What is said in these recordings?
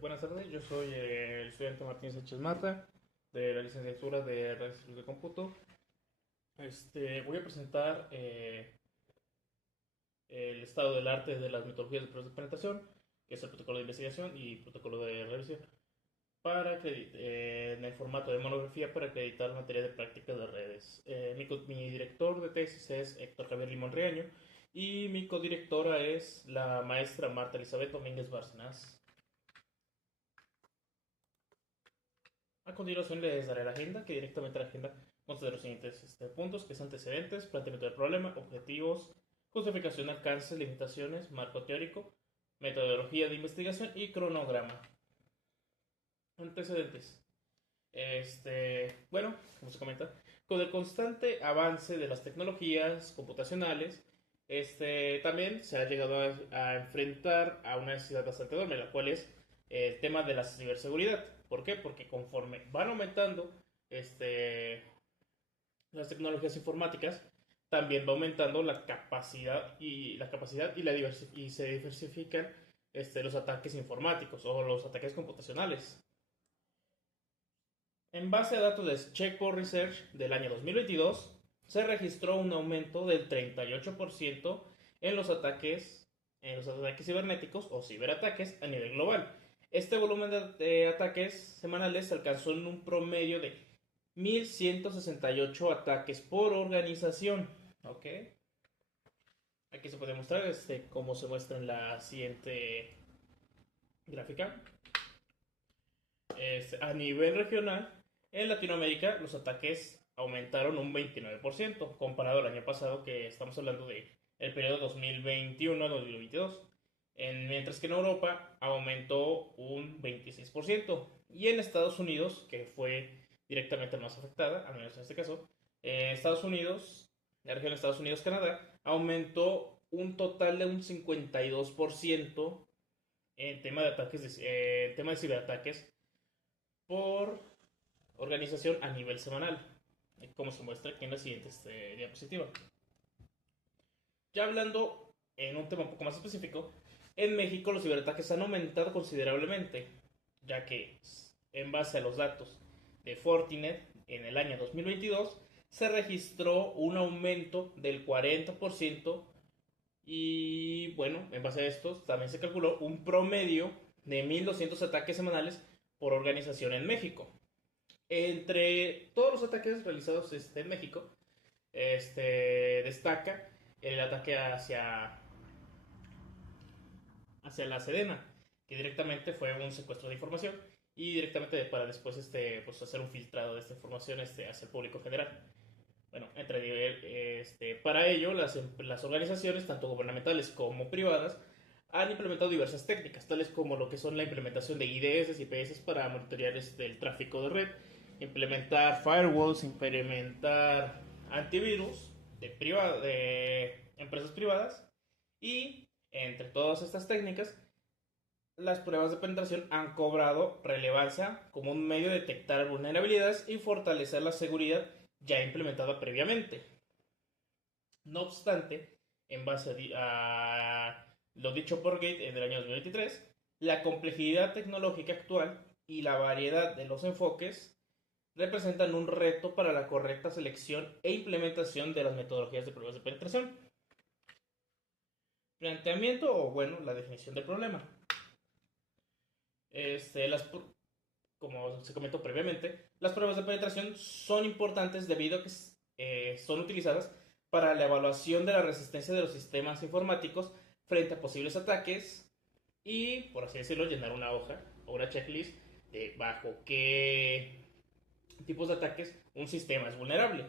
Buenas tardes, yo soy el estudiante Martín Sánchez Mata de la licenciatura de Redes de Cómputo. Voy a presentar el estado del arte de las metodologías de pruebas de penetración, que es el protocolo de investigación y protocolo de revisión, en el formato de monografía para acreditar materia de práctica de redes. Mi director de tesis es Héctor Javier Limón Reaño y mi codirectora es la maestra Marta Elizabeth Domínguez Bárcenas. A continuación les daré la agenda, que directamente la agenda consta de los siguientes puntos, que es antecedentes, planteamiento del problema, objetivos, justificación, alcances, limitaciones, marco teórico, metodología de investigación y cronograma. Antecedentes. Bueno, como se comenta, con el constante avance de las tecnologías computacionales, también se ha llegado a enfrentar a una necesidad bastante enorme, la cual es el tema de la ciberseguridad. ¿Por qué? Porque conforme van aumentando las tecnologías informáticas, también va aumentando y se diversifican los ataques informáticos o los ataques computacionales. En base a datos de Checkpoint Research del año 2022, se registró un aumento del 38% en los ataques cibernéticos o ciberataques a nivel global. Este volumen de ataques semanales alcanzó en un promedio de 1.168 ataques por organización. ¿Ok? Aquí se puede mostrar cómo se muestra en la siguiente gráfica. A nivel regional, en Latinoamérica los ataques aumentaron un 29% comparado al año pasado, que estamos hablando de el periodo 2021 a 2022. Mientras que en Europa aumentó un 26%. Y en Estados Unidos, que fue directamente más afectada, al menos en este caso, Estados Unidos, la región de Estados Unidos-Canadá, aumentó un total de un 52% en tema de tema de ciberataques por organización a nivel semanal, como se muestra aquí en la siguiente diapositiva. Ya hablando en un tema un poco más específico, en México los ciberataques han aumentado considerablemente, ya que en base a los datos de Fortinet en el año 2022 se registró un aumento del 40% y bueno, en base a esto también se calculó un promedio de 1.200 ataques semanales por organización en México. Entre todos los ataques realizados en México, destaca el ataque hacia la Sedena, que directamente fue un secuestro de información y directamente para después pues hacer un filtrado de esta información hacia el público general. Bueno, para ello las organizaciones, tanto gubernamentales como privadas, han implementado diversas técnicas, tales como lo que son la implementación de IDS y IPS para monitorear el tráfico de red, implementar firewalls, implementar antivirus de empresas privadas y entre todas estas técnicas, las pruebas de penetración han cobrado relevancia como un medio de detectar vulnerabilidades y fortalecer la seguridad ya implementada previamente. No obstante, en base a lo dicho por Gate en el año 2023, la complejidad tecnológica actual y la variedad de los enfoques representan un reto para la correcta selección e implementación de las metodologías de pruebas de penetración. Planteamiento o, bueno, la definición del problema. Como se comentó previamente, las pruebas de penetración son importantes debido a que son utilizadas para la evaluación de la resistencia de los sistemas informáticos frente a posibles ataques y, por así decirlo, llenar una hoja o una checklist de bajo qué tipos de ataques un sistema es vulnerable.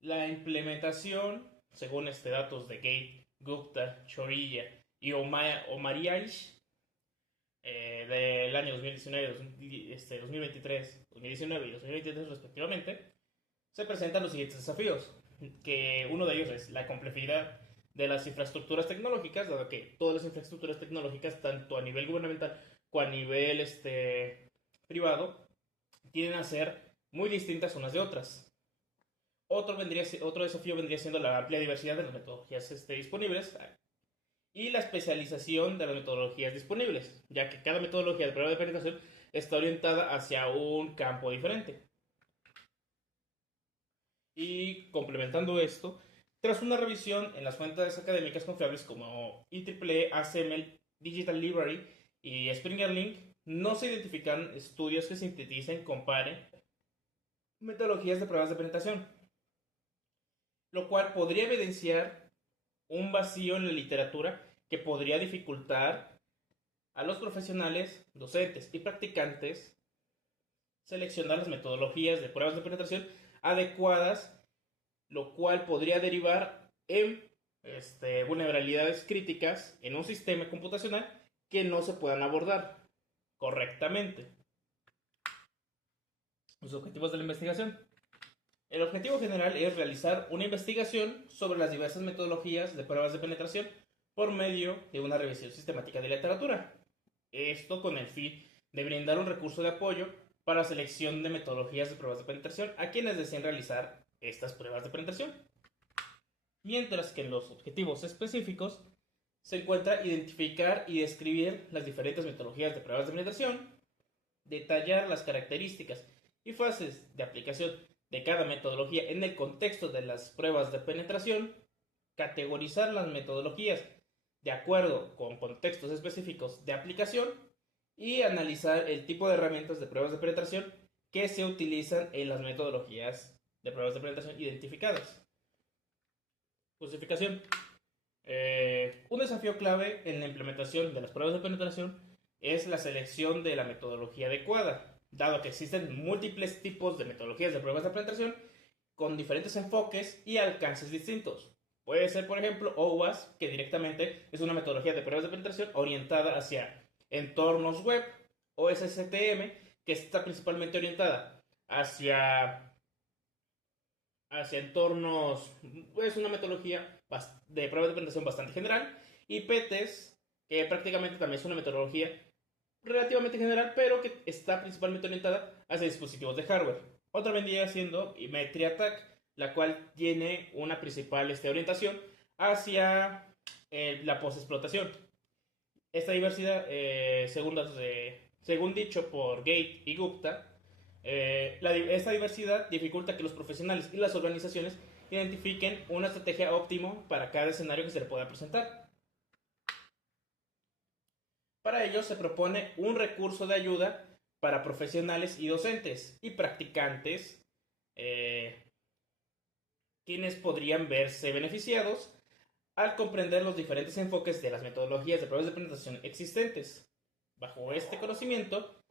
La implementación, según datos de Gate, Gupta, Chorilla y Omariaish, del año 2019, 2023, 2019 y 2023 respectivamente, se presentan los siguientes desafíos, que uno de ellos es la complejidad de las infraestructuras tecnológicas, dado que todas las infraestructuras tecnológicas, tanto a nivel gubernamental como a nivel privado, tienden a ser muy distintas unas de otras. Otro desafío vendría siendo la amplia diversidad de las metodologías disponibles y la especialización de las metodologías disponibles, ya que cada metodología de prueba de penetración está orientada hacia un campo diferente. Y complementando esto, tras una revisión en las fuentes académicas confiables como IEEE, ACML, Digital Library y Springer Link, no se identifican estudios que sinteticen, comparen metodologías de pruebas de penetración, lo cual podría evidenciar un vacío en la literatura que podría dificultar a los profesionales, docentes y practicantes seleccionar las metodologías de pruebas de penetración adecuadas, lo cual podría derivar en vulnerabilidades críticas en un sistema computacional que no se puedan abordar correctamente. Los objetivos de la investigación. El objetivo general es realizar una investigación sobre las diversas metodologías de pruebas de penetración por medio de una revisión sistemática de literatura. Esto con el fin de brindar un recurso de apoyo para la selección de metodologías de pruebas de penetración a quienes deseen realizar estas pruebas de penetración. Mientras que en los objetivos específicos se encuentra identificar y describir las diferentes metodologías de pruebas de penetración, detallar las características y fases de aplicación de cada metodología en el contexto de las pruebas de penetración, categorizar las metodologías de acuerdo con contextos específicos de aplicación y analizar el tipo de herramientas de pruebas de penetración que se utilizan en las metodologías de pruebas de penetración identificadas. Justificación. Un desafío clave en la implementación de las pruebas de penetración es la selección de la metodología adecuada, dado que existen múltiples tipos de metodologías de pruebas de penetración con diferentes enfoques y alcances distintos. Puede ser, por ejemplo, OWASP, que directamente es una metodología de pruebas de penetración orientada hacia entornos web, o SCTM, que está principalmente orientada hacia entornos, es una metodología de pruebas de penetración bastante general, y PTES, que prácticamente también es una metodología relativamente general, pero que está principalmente orientada hacia dispositivos de hardware. Otra vendría siendo Metri Attack, la cual tiene una principal orientación hacia la postexplotación. Esta diversidad, según dicho por Gate y Gupta, esta diversidad dificulta que los profesionales y las organizaciones identifiquen una estrategia óptima para cada escenario que se le pueda presentar. Para ello se propone un recurso de ayuda para profesionales y docentes y practicantes, quienes podrían verse beneficiados al comprender los diferentes enfoques de las metodologías de pruebas de penetración existentes. Bajo este conocimiento,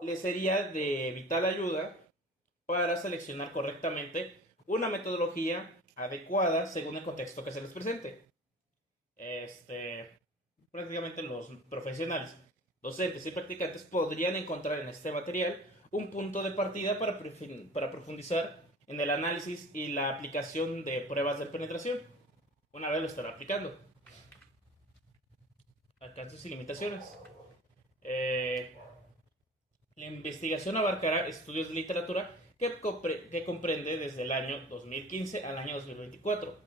les sería de vital ayuda para seleccionar correctamente una metodología adecuada según el contexto que se les presente. Prácticamente los profesionales, docentes y practicantes podrían encontrar en este material un punto de partida para profundizar en el análisis y la aplicación de pruebas de penetración, una vez lo estará aplicando. Alcances y limitaciones. La investigación abarcará estudios de literatura que comprende desde el año 2015 al año 2024.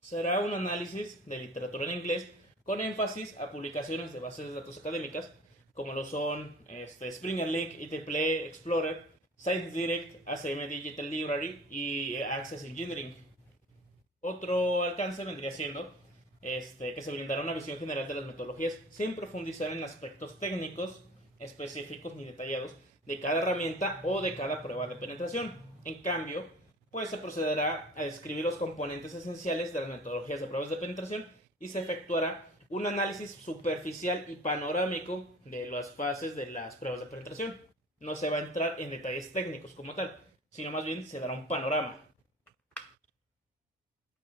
Será un análisis de literatura en inglés con énfasis a publicaciones de bases de datos académicas como lo son Springer Link, IEEE Explorer, ScienceDirect, ACM Digital Library y Access Engineering. Otro alcance vendría siendo que se brindará una visión general de las metodologías sin profundizar en aspectos técnicos específicos ni detallados de cada herramienta o de cada prueba de penetración. En cambio, pues se procederá a describir los componentes esenciales de las metodologías de pruebas de penetración y se efectuará un análisis superficial y panorámico de las fases de las pruebas de penetración. No se va a entrar en detalles técnicos como tal, sino más bien se dará un panorama.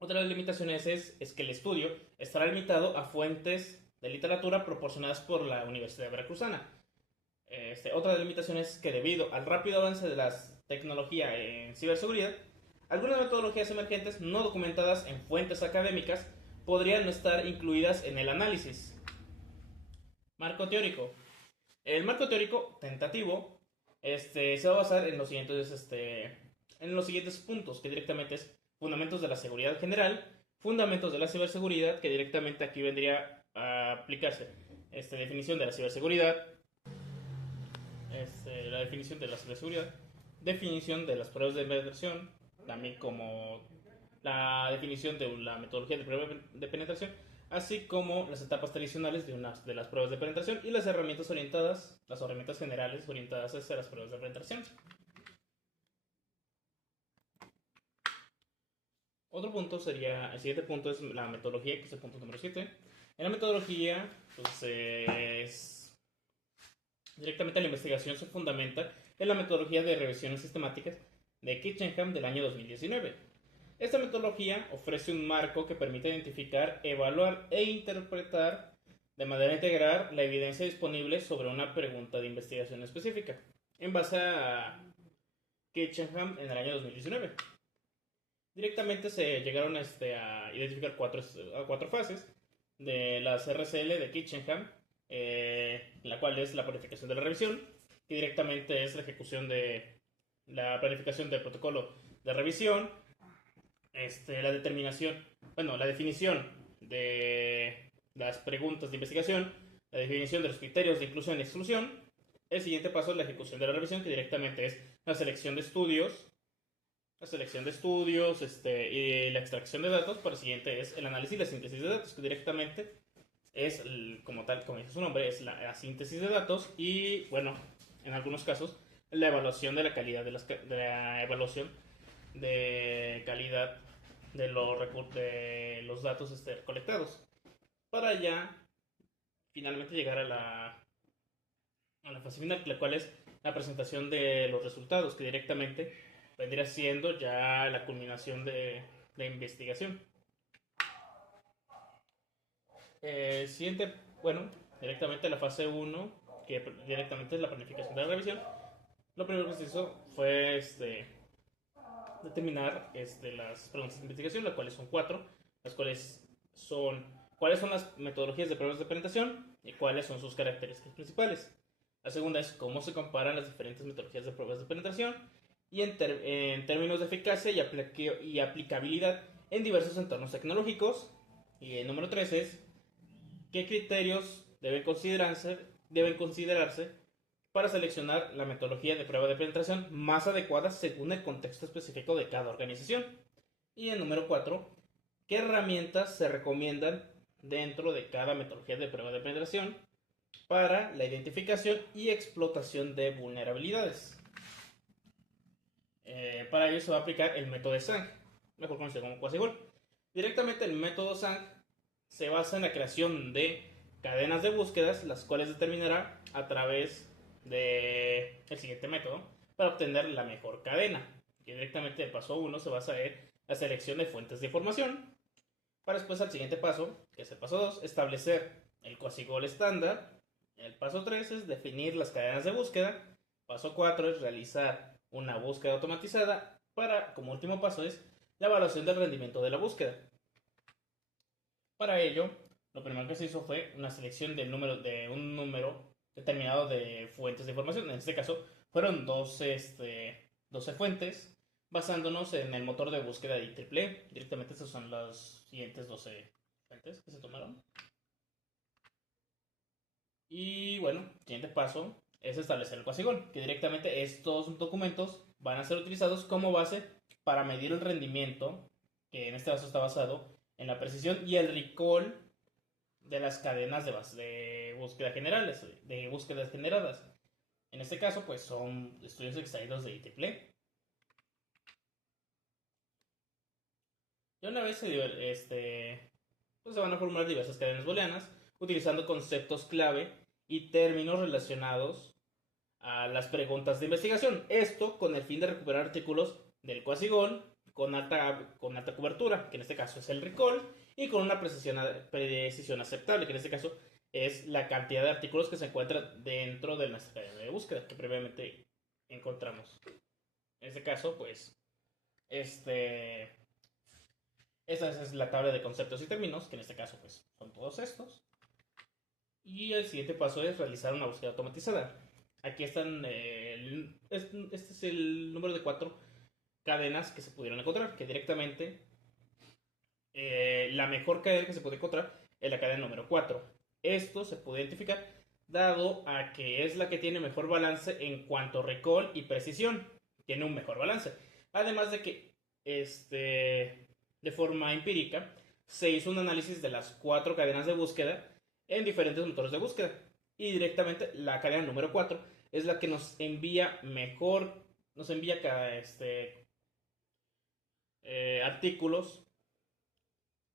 Otra de las limitaciones es que el estudio estará limitado a fuentes de literatura proporcionadas por la Universidad Veracruzana. Otra de las limitaciones es que debido al rápido avance de la tecnología en ciberseguridad, algunas metodologías emergentes no documentadas en fuentes académicas podrían no estar incluidas en el análisis. Marco teórico. El marco teórico tentativo se va a basar en los siguientes puntos, que directamente es fundamentos de la seguridad general, Fundamentos de la ciberseguridad, que directamente aquí vendría a aplicarse definición de la ciberseguridad, la definición de la ciberseguridad, definición de las pruebas de penetración, también como la definición de la metodología de prueba de penetración, así como las etapas tradicionales de las pruebas de penetración y las herramientas orientadas, las herramientas generales orientadas hacia las pruebas de penetración. Otro punto sería, el siguiente punto es la metodología, que es el punto número 7. En la metodología, pues directamente la investigación se fundamenta en la metodología de revisiones sistemáticas de Kitchenham del año 2019. Esta metodología ofrece un marco que permite identificar, evaluar e interpretar de manera integral la evidencia disponible sobre una pregunta de investigación específica, en base a Kitchenham en el año 2019. Directamente se llegaron a identificar cuatro fases de las RCL de Kitchenham, la cual es la planificación de la revisión, que directamente es la ejecución de la planificación del protocolo de revisión, la determinación, bueno, la definición de las preguntas de investigación, la definición de los criterios de inclusión y exclusión. El siguiente paso es la ejecución de la revisión, que directamente es la selección de estudios, y la extracción de datos. Para el siguiente es el análisis y la síntesis de datos, que directamente es, como tal, como dice su nombre, es la síntesis de datos y, bueno, en algunos casos, la evaluación de la calidad de la evaluación de calidad de los datos recolectados, para ya finalmente llegar a la fase final, la cual es la presentación de los resultados, que directamente vendría siendo ya la culminación de la investigación. Siguiente, bueno, directamente la fase 1, que directamente es la planificación de la revisión. Lo primero que se hizo fue determinar las preguntas de investigación, las cuales son 4, las cuales son cuáles son las metodologías de pruebas de penetración y cuáles son sus características principales. La segunda es cómo se comparan las diferentes metodologías de pruebas de penetración y en términos de eficacia y aplicabilidad en diversos entornos tecnológicos. Y el número 3 es qué criterios deben considerarse para seleccionar la metodología de prueba de penetración más adecuada según el contexto específico de cada organización. Y el número 4, qué herramientas se recomiendan dentro de cada metodología de prueba de penetración para la identificación y explotación de vulnerabilidades. Para ello se va a aplicar el método de Zhang, mejor conocido como Quasigol. Directamente el método Zhang se basa en la creación de cadenas de búsquedas, las cuales determinará a través del siguiente método para obtener la mejor cadena. Que directamente el paso 1 se basa en la selección de fuentes de información. Para después al siguiente paso, que es el paso 2, establecer el Quasigol estándar. El paso 3 es definir las cadenas de búsqueda. Paso 4 es realizar una búsqueda automatizada. Como último paso es la evaluación del rendimiento de la búsqueda. Para ello, lo primero que se hizo fue una selección de un número determinado de fuentes de información. En este caso, fueron 12 fuentes, basándonos en el motor de búsqueda de IEEE. Directamente, estas son las siguientes 12 fuentes que se tomaron. Y bueno, el siguiente paso es establecer el Quasigol, que directamente estos documentos van a ser utilizados como base para medir el rendimiento, que en este caso está basado en la precisión y el recall de las cadenas de búsqueda generales, de búsquedas generadas. En este caso, pues son estudios extraídos de IEEE. Y una vez pues se van a formular diversas cadenas booleanas utilizando conceptos clave y términos relacionados a las preguntas de investigación. Esto con el fin de recuperar artículos del Quasigol con alta cobertura, que en este caso es el recall, y con una precisión aceptable, que en este caso es la cantidad de artículos que se encuentran dentro de nuestra cadena de búsqueda que previamente encontramos. En este caso, pues, esta es la tabla de conceptos y términos, que en este caso, pues, son todos estos. Y el siguiente paso es realizar una búsqueda automatizada. Aquí están, este es el número de 4 cadenas que se pudieron encontrar, que directamente la mejor cadena que se puede encontrar es la cadena número 4. Esto se puede identificar dado a que es la que tiene mejor balance en cuanto a recall y precisión. Tiene un mejor balance. Además de que, de forma empírica, se hizo un análisis de las 4 cadenas de búsqueda en diferentes motores de búsqueda. Y directamente la cadena número 4 es la que nos envía mejor, nos envía artículos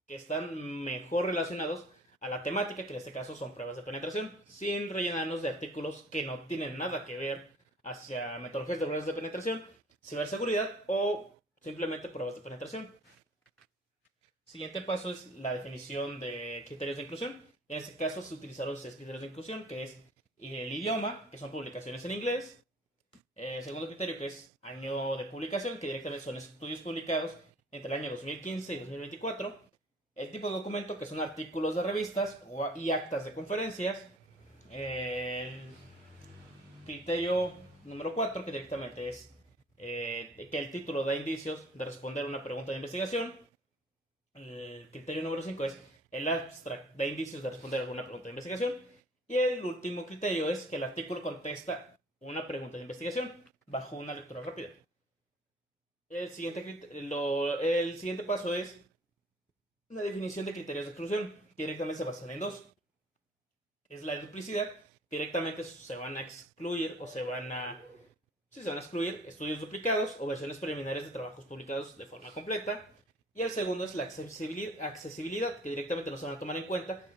que están mejor relacionados a la temática, que en este caso son pruebas de penetración, sin rellenarnos de artículos que no tienen nada que ver hacia metodologías de pruebas de penetración, ciberseguridad o simplemente pruebas de penetración. Siguiente paso es la definición de criterios de inclusión. En este caso se utilizaron 6 criterios de inclusión, que es el idioma, que son publicaciones en inglés. Segundo criterio, que es año de publicación, que directamente son estudios publicados entre el año 2015 y 2024. El tipo de documento, que son artículos de revistas y actas de conferencias. El criterio número 4, que directamente es que el título da indicios de responder una pregunta de investigación. El criterio número 5 es el abstract da indicios de responder alguna pregunta de investigación. Y el último criterio es que el artículo contesta una pregunta de investigación bajo una lectura rápida. El siguiente paso es una definición de criterios de exclusión, que directamente se basan en dos. Es la duplicidad, que directamente se van a excluir o se van a excluir estudios duplicados o versiones preliminares de trabajos publicados de forma completa. Y el segundo es la accesibilidad, que directamente no se van a tomar en cuenta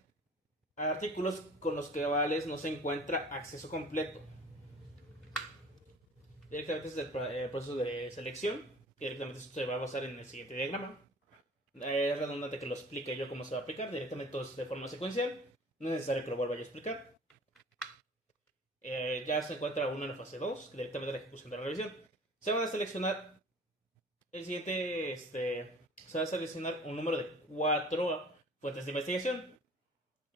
artículos con los que no se encuentra acceso completo. Directamente es el proceso de selección, que directamente esto se va a basar en el siguiente diagrama. Es redundante que lo explique yo cómo se va a aplicar, directamente todo es de forma secuencial, no es necesario que lo vuelva yo a explicar. Ya se encuentra uno en la fase 2, directamente la ejecución de la revisión. Se van a seleccionar el siguiente, se va a seleccionar un número de 4 fuentes de investigación,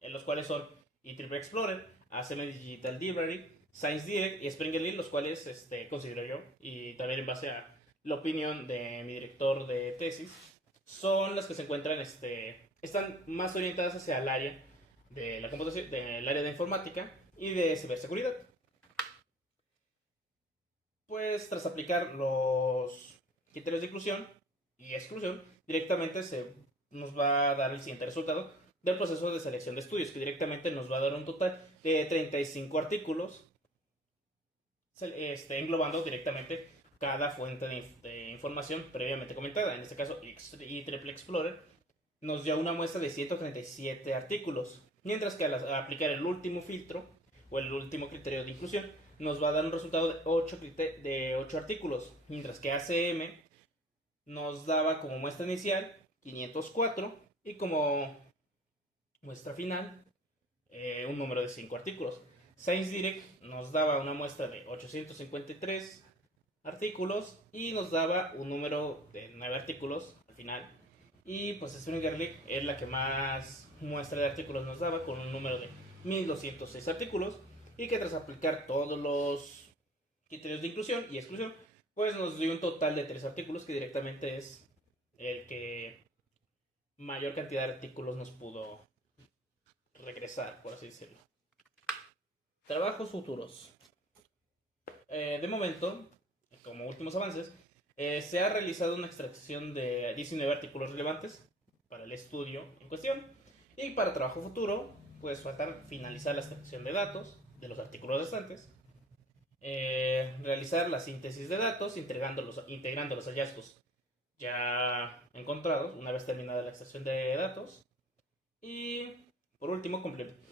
en los cuales son Internet Explorer, ACM Digital Library, Science Direct y Springer Link, los cuales considero yo, y también en base a la opinión de mi director de tesis, son las que se encuentran, están más orientadas hacia el área de la computación, del área de informática y de ciberseguridad. Pues tras aplicar los criterios de inclusión y exclusión, directamente nos va a dar el siguiente resultado del proceso de selección de estudios, que directamente nos va a dar un total de 35 artículos, englobando directamente cada fuente de información previamente comentada. En este caso, IEEE Explorer nos dio una muestra de 137 artículos, mientras que al aplicar el último filtro o el último criterio de inclusión nos va a dar un resultado de 8 artículos, mientras que ACM nos daba como muestra inicial 504 y como muestra final un número de 5 artículos. Science Direct nos daba una muestra de 853 artículos y nos daba un número de 9 artículos al final. Y pues Springer Link es la que más muestra de artículos nos daba, con un número de 1206 artículos, y que tras aplicar todos los criterios de inclusión y exclusión, pues nos dio un total de 3 artículos, que directamente es el que mayor cantidad de artículos nos pudo regresar, por así decirlo. Trabajos futuros. De momento, como últimos avances, se ha realizado una extracción de 19 artículos relevantes para el estudio en cuestión. Y para trabajo futuro, pues falta finalizar la extracción de datos de los artículos restantes, realizar la síntesis de datos, integrando los hallazgos ya encontrados una vez terminada la extracción de datos. Y por último,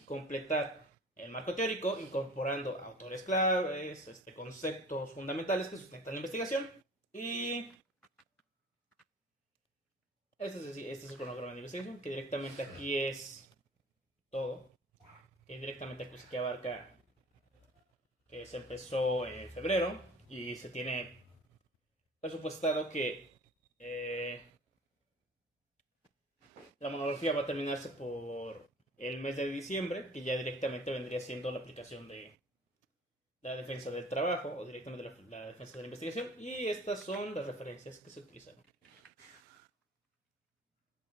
completar el marco teórico, incorporando autores claves, conceptos fundamentales que sustentan la investigación. Y este es el cronograma de investigación, que directamente aquí es todo. Que directamente aquí que abarca que se empezó en febrero y se tiene presupuestado que la monografía va a terminarse por el mes de diciembre, que ya directamente vendría siendo la aplicación de la defensa del trabajo o directamente la defensa de la investigación. Y estas son las referencias que se utilizaron.